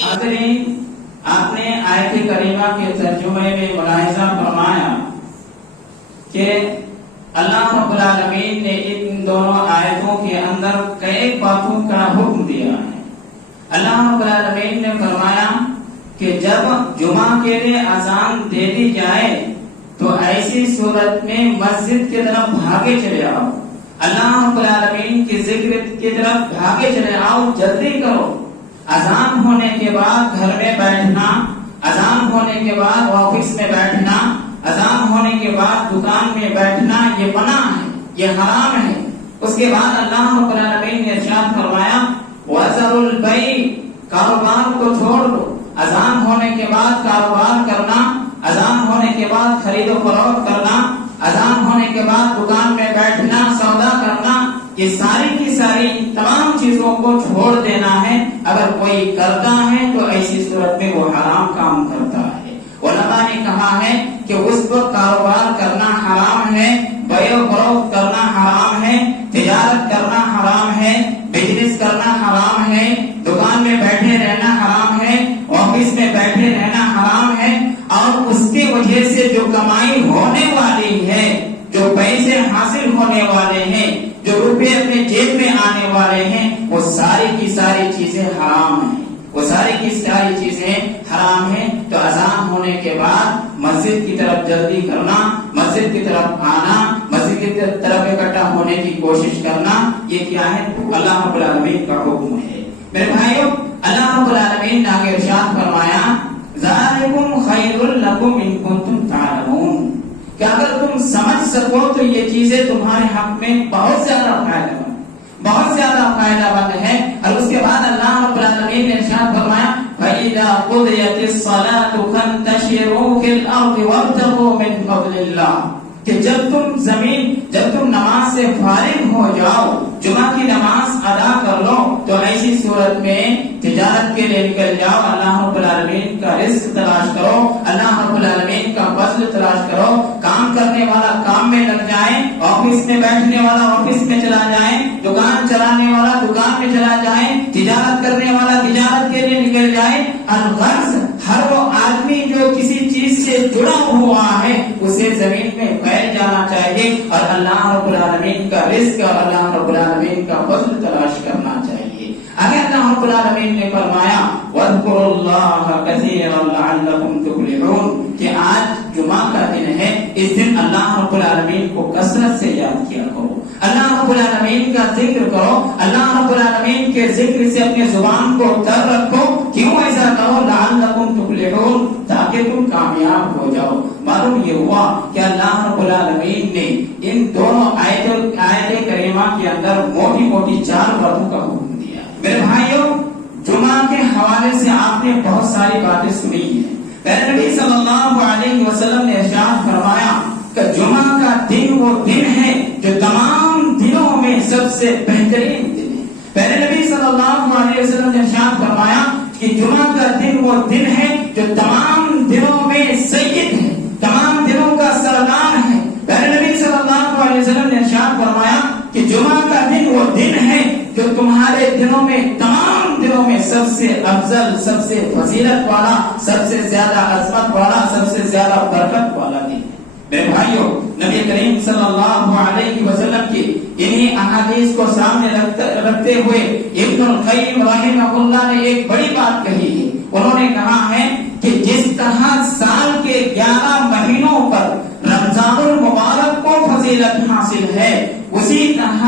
حاضرین، آپ نے آیت کریمہ کے ترجمے میں ملاحظہ فرمایا کہ اللہ رب العالمین نے ان دونوں آیتوں کے اندر کئی باتوں کا حکم دیا ہے۔ اللہ رب العالمین نے فرمایا کہ جب جمعہ کے لیے اذان دے دی جائے تو ایسی صورت میں مسجد کی طرف بھاگے چلے آؤ، اللہ رب العالمین کی ذکر کی طرف بھاگے چلے آؤ، جلدی کرو۔ اذان ہونے کے بعد گھر میں بیٹھنا، اذان ہونے کے بعد آفس میں بیٹھنا، اذان ہونے کے بعد دکان میں بیٹھنا، یہ منع ہے، یہ حرام ہے۔ اس کے بعد اللہ رب العالمین نے ارشاد فرمایا وَذَرُوا الْبَيْعَ، کاروبار کو چھوڑ دو۔ اذان ہونے کے بعد کاروبار کرنا، اذان ہونے کے بعد خرید و فروخت کرنا، اذان ہونے کے بعد دکان میں بیٹھنا، سودا کرنا، یہ ساری کی ساری تمام چیزوں کو چھوڑ دینا ہے۔ اگر کوئی کرتا ہے تو ایسی صورت میں وہ حرام کام کرتا ہے۔ علماء نے کہا ہے کہ اس پر کاروبار کرنا حرام ہے، بیع و فروخت کرنا حرام ہے، تجارت کرنا حرام ہے، بزنس کرنا حرام ہے، دکان میں بیٹھے رہنا حرام ہے، آفس میں بیٹھے رہنا حرام ہے، اور اس کی وجہ سے جو کمائی ہونے والی ہے، جو پیسے حاصل ہونے والے ہیں، جو روپے اپنے جیب میں آنے والے ہیں، وہ ساری کی ساری چیزیں حرام ہیں، وہ ساری کی ساری چیزیں حرام ہیں۔ تو اذان ہونے کے بعد مسجد کی طرف جلدی کرنا، مسجد کی طرف آنا، مسجد کی طرف اکٹھا ہونے کی کوشش کرنا، یہ کیا ہے؟ اللہ رب العالمین کا حکم ہے۔ میرے بھائیوں، اللہ رب العالمین نے آگے ارشاد فرمایا ذالکم خیر لکم ان کنتم تعلمون، کہ اگر تم سمجھ سکو تو یہ چیزیں تمہارے حق میں بہت زیادہ فائدہ مند، بہت زیادہ فائدہ مند ہے۔ اور اس کے بعد اللہ رب العالمین نے ارشاد فرمایا فَإِذَا قُضِيَتِ الصَّلَاةُ فَانتَشِرُوا فِي الْأَرْضِ وَابْتَغُوا مِنْ فَضْلِ اللَّهِ، کہ جب تم نماز سے فارغ ہو جاؤ، جمعہ کی نماز ادا کر لو، تو ایسی صورت میں تجارت کے لیے نکل جاؤ، اللہ رب العالمین کا رزق تلاش کرو، اللہ رب العالمین کا فضل تلاش کرو، کام کرنے والا کام میں لگ جائے، آفس میں بیٹھنے والا آفس میں چلا جائے، دکان چلانے والا دکان میں چلا جائے، تجارت کرنے والا تجارت کے لیے نکل جائے۔ الغرض ہر وہ آدمی جو کسی چیز سے جڑا ہوا ہے اسے زمین میں پھیل جانا چاہیے، اور اللہ رب العالمین کا رزق اور اللہ رب العالمین کا فضل تلاش کرنا چاہیے۔ اگر اللہ رب العالمین نے فرمایا وَاذْكُرُوا اللَّهَ كَثِيرًا لَعَلَّكُمْ تُفْلِحُونَ، کہ آج جمعہ کا دن ہے، اس دن اللہ رب العالمین کو کثرت سے یاد کیا کرو، اللہ رب العالمین کا ذکر کرو، اللہ رب العالمین کے ذکر سے اپنے زبان کو تر رکھو۔ کیوں ایسا کرو؟ لعلکم تفلحون، تاکہ تم کامیاب ہو جاؤ۔ معلوم یہ ہوا کہ اللہ رب العالمین نے ان دونوں آیت کریمہ کے اندر موٹی موٹی 4 باتوں کا حکم دیا۔ میرے بھائیوں، جمعہ کے حوالے سے آپ نے بہت ساری باتیں سنی ہیں۔ پہلے نبی صلی اللہ علیہ وسلم نے ارشاد فرمایا کہ جمعہ کا دن وہ دن ہے جو تمام دنوں میں سب سے بہترین دن ہے۔ پہلے نبی صلی اللہ علیہ وسلم نے ارشاد فرمایا کہ جمعہ کا دن وہ دن ہے جو تمام دنوں میں سید ہے، تمام دنوں کا سردار ہے۔ پہلے نبی صلی اللہ علیہ وسلم نے ارشاد فرمایا کہ جمعہ کا دن وہ دن ہے جو تمہارے دنوں میں تمام دنوں میں سب سے افضل، سب سے فضیلت والا، سب سے زیادہ عظمت والا، سب سے زیادہ برکت والا دن ہے۔ میرے بھائیوں، نبی کریم صلی اللہ علیہ وسلم کی انہی احادیث کو سامنے رکھتے ہوئے ابن القیم رحمہ اللہ نے ایک بڑی بات کہی ہے۔ انہوں نے کہا ہے کہ جس طرح سال کے 11 مہینوں پر رمضان المبارک کو فضیلت حاصل ہے، اسی طرح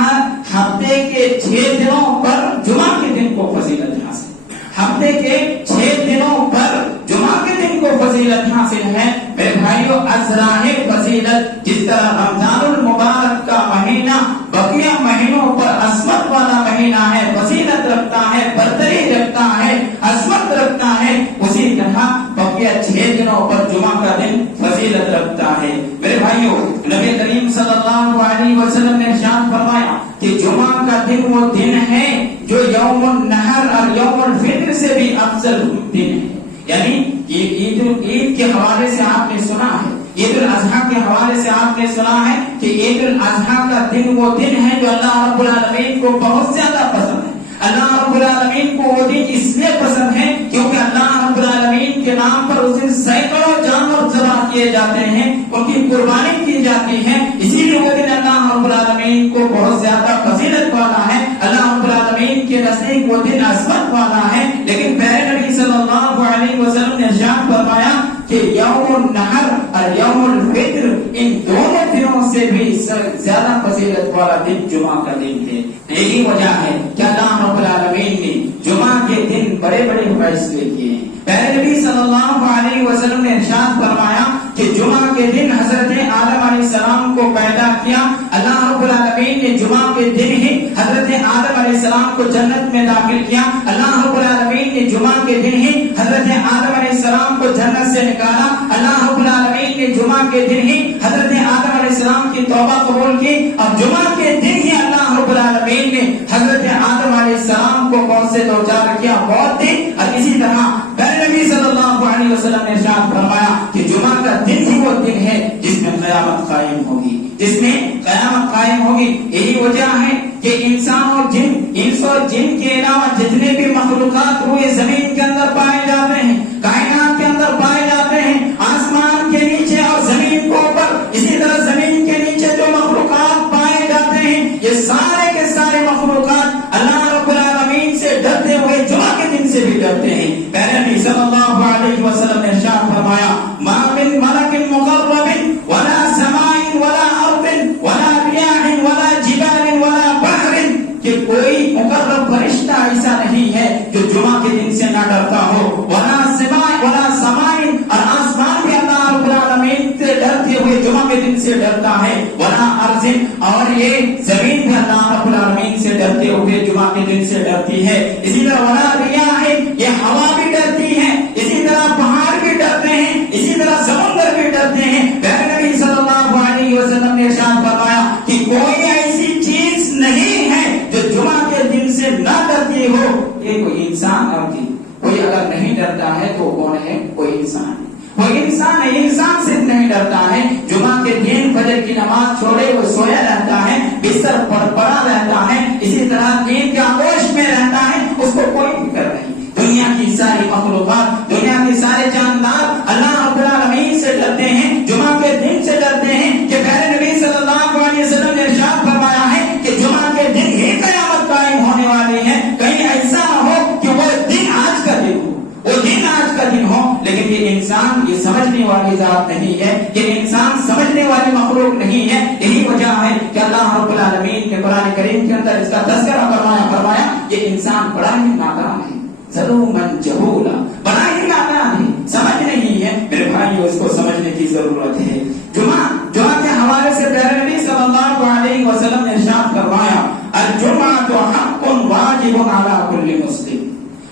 ہفتے کے 6 دنوں پر جمعہ کے دن کو فضیلت حاصل ہے۔ ہفتے کے 6 دنوں پر جمعہ کے دن کو فضیلت حاصل ہے۔ میرے بھائیوں، ازراہ فضیلت جس طرح رمضان المبارک کا مہینہ بقیہ مہینوں پر عظمت والا مہینہ ہے، فضیلت رکھتا ہے، برتری رکھتا ہے، عظمت رکھتا ہے، اسی طرح بقیہ 6 دنوں پر جمعہ کا دن فضیلت رکھتا ہے۔ میرے بھائیوں، نبی کریم صلی اللہ علیہ وسلم نے ارشاد فرمایا کہ جمعہ کا دن وہ دن ہے جو یوم النحر اور یوم الفطر سے بھی افضل دن ہے۔ یعنی عید کے حوالے سے آپ نے سنا ہے، عید الاضحیٰ کے حوالے سے آپ نے سنا ہے کہ عید الاضحیٰ کا دن وہ دن ہے جو اللہ رب العالمین کو بہت زیادہ پسند ہے. اللہ رب العالمین کو وہ دن اس لیے پسند ہے کیونکہ اللہ رب العالمین کے نام پر اس دن سینکڑوں جانور ذبح کیے جاتے ہیں, ان کی قربانی کی جاتی ہے. اسی لیے وہ دن اللہ رب العالمین کو بہت زیادہ فضیلت والا ہے. اللہ رب العالمین کے نزدیک وہ دن عظمت والا ہے. لیکن پیارے نبی صلی اللہ علیہ وسلم نے ارشاد فرمایا کہ یوم النحر اور یوم الفطر ان دونوں دنوں سے بھی زیادہ فضیلت والا دن جمعہ کا دن ہے. یہی وجہ ہے کہ اللہ رب العالمین نے جمعہ کے دن بڑے بڑے فیصلے کیے ہیں. پہلے نبی صلی اللہ علیہ وسلم نے ارشاد فرمایا کہ جمعہ کے دن حضرت آدم علیہ السلام کو پیدا کیا. اللہ رب العالمین نے جمعہ کے دن ہی حضرت آدم علیہ السلام کو جنت میں داخل کیا. اللہ رب العالمین نے جمعہ کے دن ہی حضرت آدم علیہ السلام کو جنت سے نکالا. اللہ رب العالمین نے جمعہ کے دن ہی حضرت آدم علیہ السلام کی توبہ قبول کی. اور جمعہ کے دن ہی اللہ رب العالمین نے حضرت آدم علیہ السلام کو کون سے دوچار کیا؟ موت دی. اور اسی طرح نبی صلی اللہ علیہ وسلم نے ارشاد فرمایا کہ جمعہ کا دن ہی وہ دن ہے جس میں قیامت قائم ہوگی, جس میں قیامت قائم ہوگی. یہی وجہ ہے کہ انسان اور جن, انس اور جن کے علاوہ جتنے بھی مخلوقات روئے زمین کے اندر پائے جاتے ہیں, کائنات کے اندر پائے جاتے ہیں, آسمان کے نیچے اور زمین کے اوپر, اسی طرح زمین کے نیچے جو مخلوقات پائے جاتے ہیں, یہ سارے کے سارے مخلوقات اللہ رب العالمین سے ڈرتے ہوئے جمعہ کے دن سے بھی ڈرتے ہیں. پہلے نبی صلی اللہ علیہ وسلم نے ارشاد فرمایا ما من ملک مقرب ولا سماء ولا ارض ولا ریاح ولا جبال ولا بحر, کہ کوئی مقرب فرشتہ ایسا نہیں ہے جو جمعہ کے دن سے نہ ڈرتا ہو. ولا سماء ولا سماء, اور آسمان بھی اللہ رب العالمین سے ڈرتے ہوئے جمعہ کے دن سے ڈرتا ہے. ولا ارض, اور یہ زمین بھی اللہ رب العالمین سے ڈرتے ہوئے جمعہ کے دن سے ڈرتی ہے. اسی طرح ولا ریاح, یہ ہوا بھی ڈرتی ہے, اسی طرح پہاڑ بھی ڈرتے ہیں, اسی طرح سمندر بھی ڈرتے ہیں. پیارے نبی صلی اللہ علیہ وسلم نے ارشاد فرمایا کہ کوئی ایسی چیز نہیں ہے جو جمعہ کے دن سے نہ ڈرتی ہو. یہ کوئی انسان اور جن, کوئی اگر نہیں ڈرتا ہے تو کون ہے؟ کوئی انسان ہے. کوئی انسان ہے, انسان صرف نہیں ڈرتا ہے. جمعہ کے دن فجر کی نماز چھوڑے وہ سویا رہتا ہے, بستر پر پڑا رہتا ہے, اسی طرح نیند کے آغوش میں رہتا ہے, اس کو کوئی فکر نہیں. دنیا کی ساری مخلوقات, دنیا کے سارے جاندار اللہ رب العالمین سے ڈرتے ہیں, جمعہ کے دن سے ڈرتے ہیں. کہ پہلے نبی صلی اللہ علیہ وسلم نے ارشاد فرمایا ہے کہ جمعہ کے دن ہی قیامت قائم ہونے والی ہے. کہیں ایسا نہ ہو کہ وہ دن آج کا دن ہو, وہ دن آج کا دن ہو. لیکن یہ انسان یہ سمجھنے والی ذات نہیں ہے, یہ انسان سمجھنے والی مخلوق نہیں ہے. یہی وجہ ہے کہ اللہ رب العالمین نے قرآن کریم کے اندر اس کا تذکرہ فرمایا یہ انسان بڑا ہی نادان ہے, ظلومن جہولا, بڑا ہی نادان ہے, سمجھ نہیں ہے. میرے بھائیو اس کو سمجھنے کی ضرورت ہے. جمعہ کے حوالے سے پیارے نبی صلی اللہ علیہ وسلم نے ارشاد فرمایا الجمعۃ حق واجب علی کل مسلم,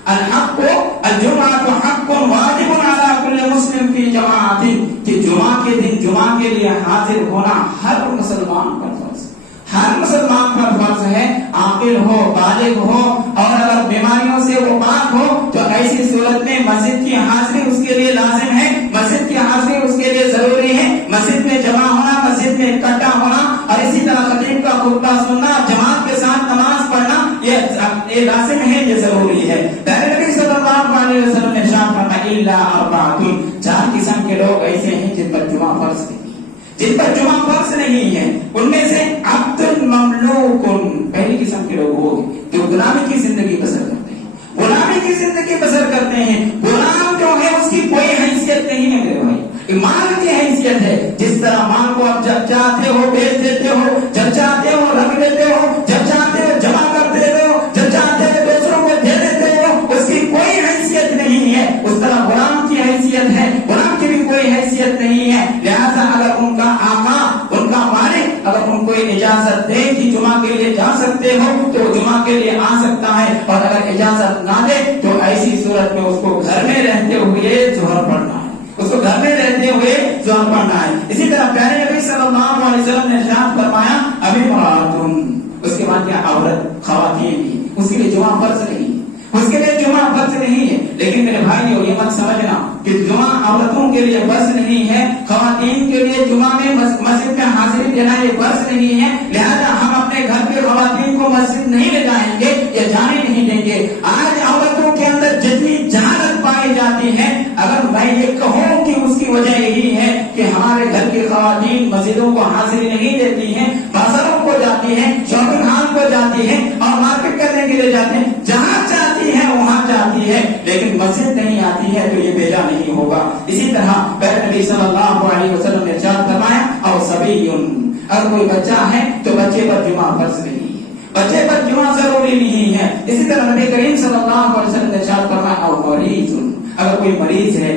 الجمعۃ حق واجب علی کل مسلم فی جماعت, کہ جمعہ کے دن جمعہ کے لیے حاضر ہونا ہر مسلمان پر فرض, ہر مسلمان پر فرض ہے. عاقل ہو, بالغ ہو, اور اگر بیماریوں سے وہ پاک ہو تو ایسی صورت میں مسجد کی حاضری اس کے لیے لازم ہے, مسجد کی حاضری اس کے لیے ضروری ہے. مسجد میں جمع ہونا, مسجد میں اکٹھا ہونا, اور اسی طرح خطیب کا خطبہ سننا, جماعت کے ساتھ نماز پڑھنا, یہ لازم ہے, یہ ضروری ہے. نبی صلی اللہ علیہ وسلم نے ارشاد فرمایا الا اربعۃ, 4 قسم کے لوگ ایسے ہیں جن پر جمعہ فرض نہیں, جن پر جمعہ فرض نہیں ہے. ان میں سے عبد مملوک, پہلی قسم کے لوگ وہ جو غلامی کی زندگی بسر کرتے ہیں, غلامی کی زندگی بسر کرتے ہیں. غلام جو ہے اس کی کوئی حیثیت نہیں ہے میرے بھائی, مال کی حیثیت ہے. جس طرح مال کو آپ جب چاہتے ہو بیچ دیتے ہو, جب چاہتے ہو رکھ دیتے ہو, جب چاہتے ہو جمع کر دیتے ہو, جب چاہتے ہو دوسروں کو دے دیتے ہو, اس کی کوئی حیثیت نہیں ہے. اس طرح غلام کی حیثیت ہے, غلام کی بھی کوئی حیثیت نہیں ہے. لہذا اگر ان کا آقا, ان کا مالک اگر ان کو اجازت دے کہ جمعہ کے لیے جا سکتے ہو تو جمعہ کے لیے آ سکتا ہے, اور اگر اجازت نہ دے تو ایسی صورت میں اس کو گھر میں رہتے ہوئے ظہر پڑھنا ہے, اس کو گھر میں رہتے ہوئے ظہر پڑھنا ہے. اسی طرح پیارے نبی صلی اللہ علیہ وسلم نے ارشاد فرمایا ابھی مراتن, اس کے بعد کیا عورت, خواتین بھی, اس کے لیے جمعہ فرض نہیں, اس کے لیے جمعہ فرض نہیں ہے. لیکن میرے بھائیو یہ مت سمجھنا کہ جمعہ عورتوں کے لیے فرض نہیں ہے, خواتین کے لیے جمعہ میں مسجد میں حاضری دینا یہ فرض نہیں ہے، لہذا ہم اپنے گھر کے خواتین کو مسجد نہیں لے جائیں گے یا جانے نہیں دیں گے۔ آج عورتوں کے اندر جتنی جہالت پائی جاتی ہے، اگر میں یہ کہوں کہ اس کی وجہ یہی ہے کہ ہمارے گھر کی خواتین مسجدوں کو حاضری نہیں دیتی ہیں، بازاروں کو جاتی ہیں، شاپنگ ہال کو جاتی ہیں اور مارکیٹ کرنے کے لیے جاتے ہیں، جہاں چاہتی ہے وہاں جاتی ہے، لیکن مسجد نہیں آتی ہے تو یہ بھیجا نہیں ہوگا۔ اسی طرح پیارے نبی صلی اللہ علیہ وسلم نے ارشاد فرمایا اور سبی، اگر کوئی بچہ ہے تو بچے پر جمعہ فرض نہیں ہے، بچے پر جمعہ ضروری نہیں ہے۔ اسی طرح نبی کریم صلی اللہ علیہ وسلم نے ارشاد فرمایا اور مریض، اگر کوئی مریض ہے،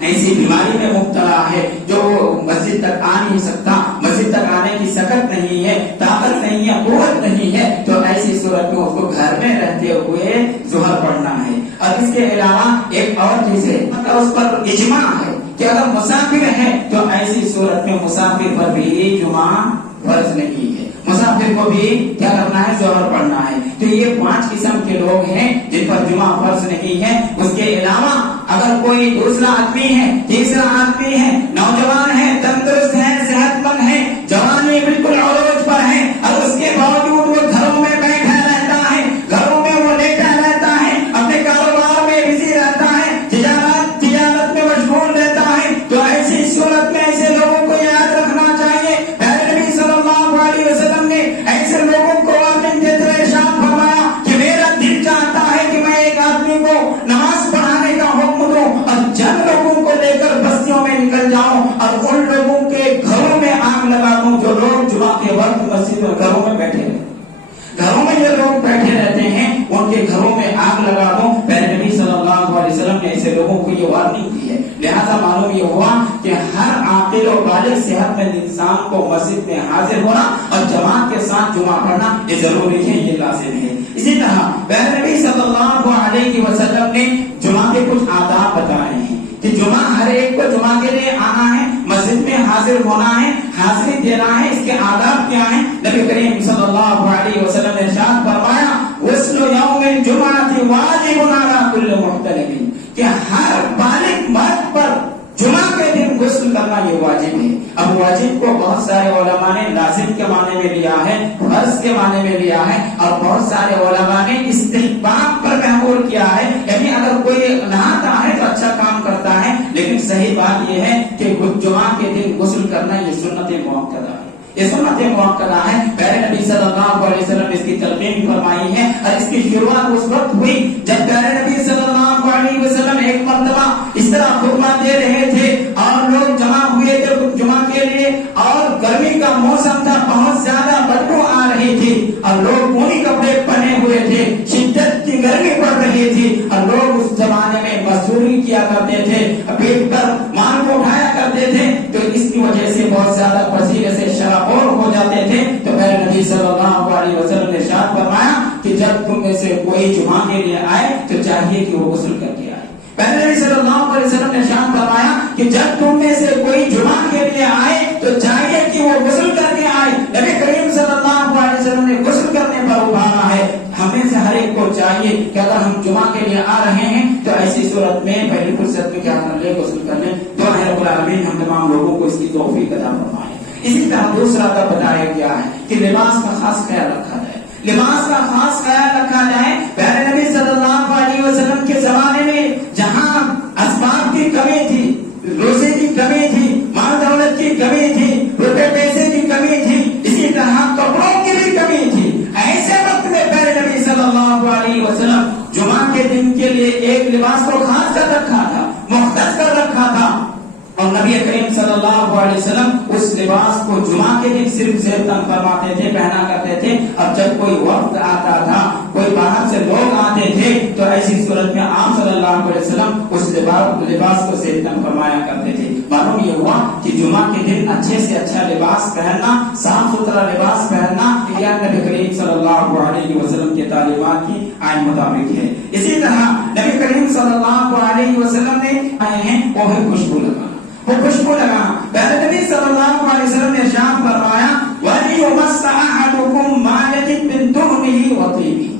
ایسی بیماری میں مبتلا ہے جو مسجد تک آ نہیں سکتا، مسجد تک آنے کی سکت نہیں ہے، طاقت نہیں ہے، قوت نہیں ہے، تو ایسی صورت میں اس کو گھر میں رہتے ہوئے ظہر پڑھنا ہے۔ اور اس کے علاوہ ایک اور چیز ہے، مطلب اس پر اجماع ہے کہ اگر مسافر ہے تو ایسی صورت میں مسافر پر بھی جمعہ فرض نہیں ہے، مسافر کو بھی کیا کرنا ہے؟ ظہر پڑھنا ہے۔ تو یہ 5 قسم کے لوگ ہیں جن پر جمعہ فرض نہیں ہے۔ اس کے علاوہ اگر کوئی دوسرا آدمی ہے، تیسرا آدمی ہے، نوجوان ہے، تندرست ہے، صحت مند ہے، جوانی بالکل عروج پر ہے، اور اس کے باوجود وہ گھروں میں بیٹھا رہتا ہے، گھروں میں وہ لیٹا رہتا ہے، اپنے کاروبار میں بزی رہتا ہے، تجارت میں مشغول رہتا ہے، تو ایسی صورت میں ایسے لوگوں کو یاد رکھنا چاہیے۔ پیارے نبی صلی اللہ علیہ وسلم نے ایسے لوگوں کو وارننگ دیتے ہوئے ارشاد فرمایا کہ میرا دل چاہتا ہے کہ میں ایک آدمی کو نماز پڑھانے کا حکم دوں اور جن لوگوں کو لے کر بستیوں میں نکل جاؤں اور ان لوگوں کے گھروں میں آگ لگا دوں جو لوگ جمعہ کے وقت مسجد میں گھروں میں بیٹھے رہتے ہیں، گھروں میں جو لوگ بیٹھے رہتے ہیں ان کے گھروں میں آگ لگا دوں۔ پیارے نبی صلی اللہ علیہ وسلم نے ایسے لوگوں کو یہ وارننگ دی ہے۔ لہذا معلوم یہ ہوا کہ ہر عاقل و بالغ صحت مند انسان کو مسجد میں حاضر ہونا اور جماعت کے ساتھ جمعہ پڑھنا یہ ضروری ہے، یہ لازم ہے۔ اسی طرح پیارے نبی صلی اللہ علیہ وسلم نے جمعہ کے کچھ آداب بتائے ہیں کہ جمعہ ہر ایک کو جمعہ کے لیے آنا ہے، مسجد میں حاضر ہونا ہے، حاضری دینا ہے۔ اس کے آداب کیا ہیں؟ نبی کریم صلی اللہ علیہ وسلم نے ارشاد فرمایا غسل یوم الجمعہ واجب علی کل محتلم، کہ ہر بالغ مرد پر جمعہ کے دن غسل کرنا یہ واجب ہے۔ اب واجب کو بہت سارے علماء نے لازم کے معنی میں لیا ہے، فرض کے معنی میں لیا ہے، اور بہت سارے علماء نے استحباب پر محمول کیا ہے، یعنی اگر کوئی نہاتا ہے تو اچھا کام کرتا ہے، لیکن صحیح بات یہ ہے کہ جمعہ کے دن غسل کرنا یہ سنت موقدہ ہے، یہ سنت موقدہ ہے۔ پیارے نبی صلی اللہ علیہ وسلم نے اس کی تلقین فرمائی ہے، اور اس کی شروعات اس وقت ہوئی جب پیارے نبی صلی اللہ علیہ وسلم ایک مرتبہ اس طرح خطبہ دے رہے تھے اور لوگ جمع ہوئے تھے جمعہ کے لیے، اور گرمی کا موسم تھا، بہت زیادہ بدبو آ رہی تھی، اور لوگ اونی کپڑے پہنے ہوئے تھے، شدت کی گرمی پڑ رہی تھی، اور لوگ اس زمانے میں مزدوری کیا کرتے تھے، پیٹ پر مال کو اٹھایا کرتے تھے، تو اس کی وجہ سے بہت زیادہ پسینے سے شرابور ہو جاتے تھے۔ تو میرے نبی صلی اللہ علیہ وسلم نے ارشاد فرمایا کہ جب تم میں سے کوئی جمعہ کے لیے آئے تو چاہیے کہ وہ غسل کر کے آئے۔ پہلے نبی صلی اللہ علیہ وسلم نے ارشاد فرمایا کہ جب تم میں سے کوئی جمعہ کے لیے آئے تو چاہیے کہ وہ غسل کر کے آئے۔ نبی کریم صلی اللہ علیہ وسلم نے غسل کرنے پر ابھارا ہے۔ ہمیں سے ہر ایک کو چاہیے کہ اگر ہم جمعہ کے لیے آ رہے ہیں تو ایسی صورت میں پہلی فرصت میں کیا کر لیں؟ غسل کر لیں۔ دعا ہے رب العالمین ہم تمام لوگوں کو اس کی توفیق عطا فرمائے۔ اسی طرح دوسرا کا بتایا گیا ہے کہ لباس کا خاص خیال رکھا جائے، لباس کا خاص خیال رکھا جائے۔ پیارے نبی صلی اللہ علیہ وسلم کے زمانے میں جہاں اسباب کی کمی تھی، روزے کی کمی تھی، مال دولت کی کمی تھی، روپے پیسے کی کمی تھی، اسی طرح کپڑوں کی بھی کمی تھی، ایسے وقت میں پیارے نبی صلی اللہ علیہ وسلم جمعہ کے دن کے لیے ایک لباس کو خاص کر رکھا تھا، مختص کر رکھا تھا، اور نبی کریم صلی اللہ علیہ وسلم اس لباس کو جمعہ کے دن صرف زیبتن فرماتے تھے، پہنا کرتے تھے، اور جب کوئی وقت آتا تھا، کوئی باہر سے لوگ آتے تھے، تو ایسی صورت میں آپ صلی اللہ علیہ وسلم اس لباس کو زیبتن فرمایا کرتے تھے۔ معلوم یہ ہوا کہ جمعہ کے دن اچھے سے اچھا لباس پہننا، صاف ستھرا لباس پہننا یہ نبی کریم صلی اللہ علیہ وسلم کے تعلیمات کی عین مطابق ہے۔ اسی طرح نبی کریم صلی اللہ علیہ وسلم نے آئے ہیں وہ ہے خوشبو لگانا، وہ خوشبو لگا۔ پیارے نبی صلی اللہ علیہ وسلم نے ارشاد فرمایا وَلْيُمَسَّ أَحَدُكُم مَّا يَجِدْ مِن دُهْنِهِ وَطِيبِهِ،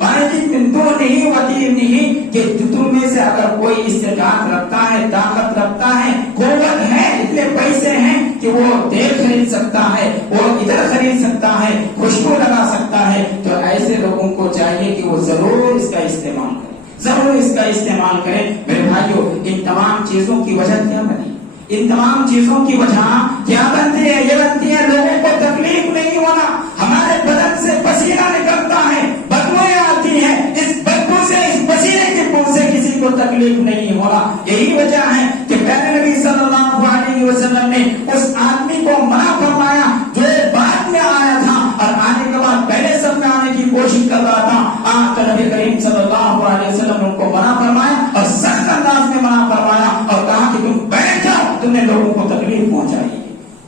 مَا يَجِدْ مِن دُهْنِهِ وَطِيبِهِ، کہ تم میں سے اگر کوئی استطاعت رکھتا ہے، طاقت رکھتا ہے، قوت ہے، اتنے پیسے ہیں کہ وہ تیل خرید سکتا ہے، وہ ادھر خرید سکتا ہے، خوشبو لگا سکتا ہے، تو ایسے لوگوں کو چاہیے کہ وہ ضرور اس کا استعمال کریں، ضرور اس کا استعمال کریں۔ میرے بھائیوں، ان تمام چیزوں کی وجہ کیا بنی؟ ان تمام چیزوں کی وجہ کیا بنتی ہے؟ یہ بنتی ہے لوگوں کو تکلیف نہیں ہونا۔ ہمارے بدن سے پسینہ نکلتا ہے، بدبوئیں آتی ہیں، اس بدبو سے، اس پسینے کی بو سے کسی کو تکلیف نہیں ہونا۔ یہی وجہ ہے کہ پیارے نبی صلی اللہ علیہ وسلم نے اس آدمی کو منع فرمایا جو بعد میں آیا تھا اور آنے کے بعد پہلے سب میں آنے کی کوشش کر رہا تھا۔ نبی کریم صلی اللہ علیہ وسلم نے ان کو منع فرمایا اور سخت انداز میں منع فرمایا اور کہا کہ تم بیٹھ جاؤ، تم نے لوگوں کو تکلیف پہنچائی ہے،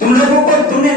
تم نے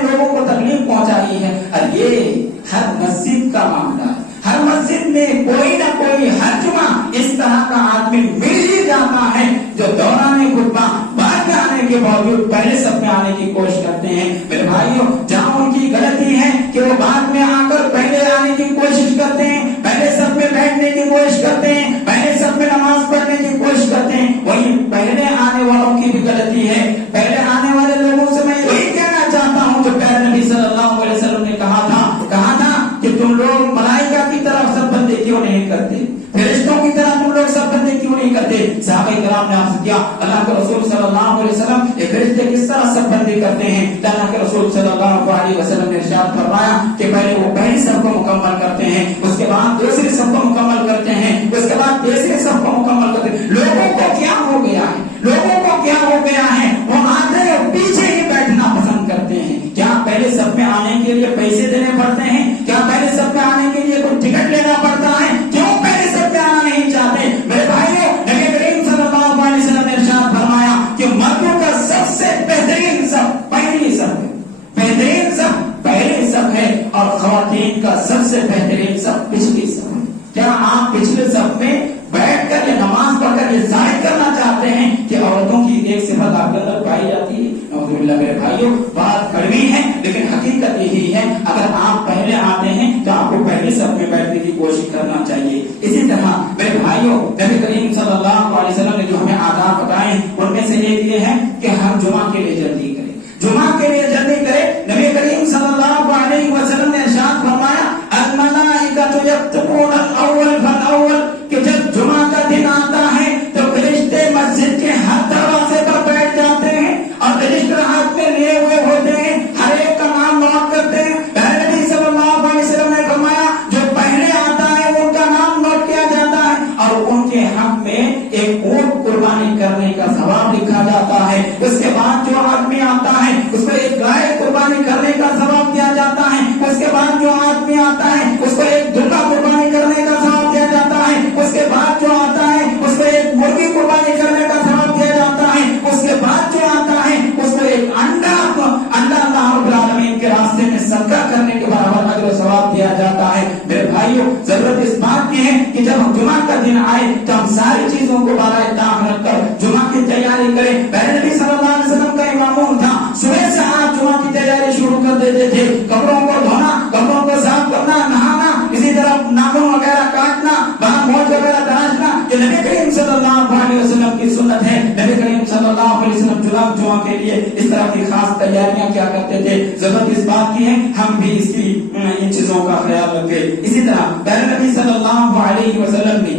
لوگوں کو تکلیف پہنچائی ہے۔ اور یہ ہر مسجد کا معاملہ ہے، ہر مسجد میں کوئی نہ کوئی ہر جمعہ اس طرح کا آدمی مل ہی جاتا ہے جو دوران خطبہ بعد میں آنے کے باوجود پہلے سب میں آنے کی کوشش کرتے ہیں۔ میرے بھائیوں، جہاں ان کی غلطی ہے کہ وہ بعد میں آ کر پہلے آنے کی کوشش کرتے ہیں، پہلے سب میں بیٹھنے کی کوشش کرتے ہیں، پہلے سب میں نماز پڑھنے کی کوشش کرتے ہیں، وہی پہلے آنے والوں کی بھی غلطی ہے۔ پہلے آنے والے لوگوں سے میں یہی کہنا چاہتا ہوں جو پیارے نبی صلی اللہ علیہ وسلم نے کہا تھا کہ تم لوگ ملائکہ کی طرف سب بندے کیوں نہیں کرتے، فرشتوں کی طرح تم لوگ سب بندے کیوں نہیں کرتے؟ صحابہ کرام نے عرض کیا اللہ کے رسول صلی اللہ علیہ وسلم یہ فرشتے کس طرح سب بندی کرتے ہیں؟ اللہ کے رسول صلی اللہ علیہ وسلم نے ارشاد فرمایا کہ پہلے وہ پہلی صف کو مکمل کرتے ہیں، اس کے بعد دوسری صف کو مکمل کرتے ہیں، اس کے بعد تیسری صف کو مکمل کرتے ہیں۔ لوگوں کو کیا ہو گیا ہے؟ لوگوں کو کیا ہو گیا ہے؟ وہ آتے ہیں پیچھے ہی بیٹھنا پسند کرتے ہیں۔ کیا پہلے صف میں آنے کے لیے پیسے دینے پڑتے ہیں؟ کیا پہلے صف میں آنے کے لیے کوئی ٹکٹ لینا پڑتا ہے؟ کیوں پہلے صف میں آنا نہیں چاہتے؟ میرے بھائیوں، نبی کریم صلی اللہ علیہ وسلم نے ارشاد فرمایا کہ مردوں کا سب سے بہترین صف پہلی صف ہے، بہترین صف پہلی صف ہے، اور خواتین کا سب سے بہترین صف پچھلی صف ہے۔ کیا آپ پچھلے صف میں بیٹھ کر یا نماز پڑھ کر یہ ظاہر کرنا چاہتے ہیں کہ عورتوں کی ایک صفت آپ کے اندر پائی جاتی ہے؟ نعوذ باللہ۔ میرے بھائیوں، بات کڑوی ہے لیکن حقیقت یہی ہے، اگر آپ پہلے آتے ہیں تو آپ کو پہلے صف میں بیٹھنے کی کوشش کرنا چاہیے۔ اسی طرح میرے بھائیوں، نبی کریم صلی اللہ علیہ وسلم نے جو ہمیں آداب بتائے ان میں سے ایک یہ ہے کہ ہم جمعہ کے لیے جلدی کریں، جمعہ کے لیے جلدی کریں۔ نبی کریم صلی اللہ علیہ وسلم نے ارشاد فرمایا الملائکۃ یکتبون الاول فالاول، کہ جب جمعہ کا دن آتا ہے تو فرشتے مسجد کے ہر دروازے پر بیٹھ جاتے ہیں اور رجسٹر ہاتھ میں لیے ہوئے ہوتے ہیں، ہر ایک کا نام نوٹ کرتے ہیں۔ نبی صلی اللہ علیہ وسلم نے فرمایا جو پہلے آتا ہے ان کا نام نوٹ کیا جاتا ہے اور ان کے حق میں ایک اونٹ قربانی کرنے کا ثواب لکھا جاتا ہے۔ اس کے بعد جو آدمی آتا ہے اس کو ایک گائے قربانی کرنے کا ثواب دیا جاتا ہے۔ اس کے بعد جو آدمی آتا ہے اس کو ایک دھلا قربانی کرنے کا ثواب دیا جاتا ہے۔ اس کے بعد جو آتا ہے اس کو ایک مرغی قربانی کرنے کا ثواب دیا جاتا ہے۔ اس کے بعد جو آتا ہے اس کو ایک انڈا اللہ رب العالمین کے راستے میں صدقہ کرنے کے برابر اجر و ثواب دیا جاتا ہے۔ میرے بھائیوں، ضرورت اس بات کی ہے کہ جب ہم جمعہ کا دن آئے تو ہم ساری چیزوں کو بالائے طاق رکھ کر جمعہ کی تیاری کریں۔ پہلے نبی صلی اللہ علیہ وسلم کا امام تھا، صبح سے آپ جمعہ کی تیاری شروع کر دیتے تھے، کپڑوں کو دھونا، کپڑوں کو صاف کرنا، نہانا، اسی طرح ناخن وغیرہ کاٹنا، باہر موچ وغیرہ تراشنا، یہ نبی کریم صلی اللہ علیہ وسلم کی سنت ہے۔ نبی کریم صلی اللہ علیہ وسلم جمعہ کے لیے اس طرح کی خاص تیاریاں کیا کرتے تھے۔ ضرورت اس بات کی ہے ہم بھی اس کی ان چیزوں کا خیال رکھیں۔ اسی طرح پہلے نبی صلی اللہ علیہ وسلم نے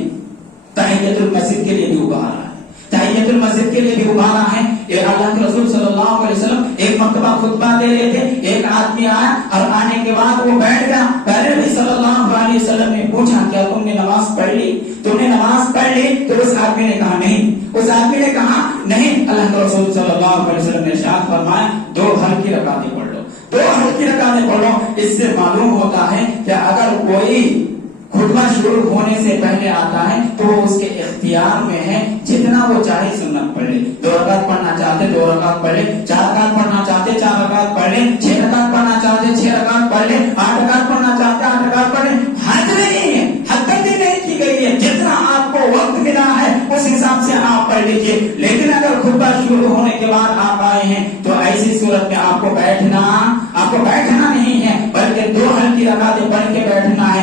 تحیۃ المسجد کے لیے بھی ابھارا ہے، تحیۃ المسجد کے لیے بھی ابھارا ہے۔ اللہ کے رسول صلی اللہ علیہ وسلم ایک مرتبہ خطبہ دے رہے تھے، ایک آدمی آیا اور آنے کے بعد وہ بیٹھ گیا۔ پہلے نبی صلی اللہ علیہ وسلم نے پوچھا کیا تم نے نماز پڑھ لی؟ تم نے نماز پڑھ لی؟ تو اس آدمی نے کہا نہیں، اس آدمی نے کہا نہیں۔ اللہ کے رسول صلی اللہ علیہ وسلم نے ارشاد فرمایا 2 ہلکی رکعتیں پڑھ لو، 2 ہلکی رکعتیں پڑھ لو۔ اس سے معلوم ہوتا ہے کہ اگر کوئی خطبہ شروع ہونے سے پہلے آتا ہے تو وہ اس کے اختیار میں ہے، جتنا وہ چاہے سنت پڑھ لے۔ 2 رکعت پڑھنا چاہتے 2 رکعت پڑھ لے، 4 رکعت پڑھنا چاہتے 4 رکعت پڑھ لے، 6 رکعت پڑھنا چاہتے 6 رکعت پڑھ لے، 8 رکعت پڑھنا چاہتے 8 رکعت پڑھ لے۔ حد نہیں ہے، حد بندی نہیں کی گئی ہے، جتنا آپ کو وقت ملا ہے اس حساب سے آپ پڑھ لیجیے۔ لیکن اگر خطبہ شروع ہونے کے بعد آپ آئے ہیں تو ایسی صورت میں آپ کو بیٹھنا نہیں ہے، بلکہ 2 ہلکی رکعتیں پڑھ کے بیٹھنا ہے۔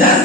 10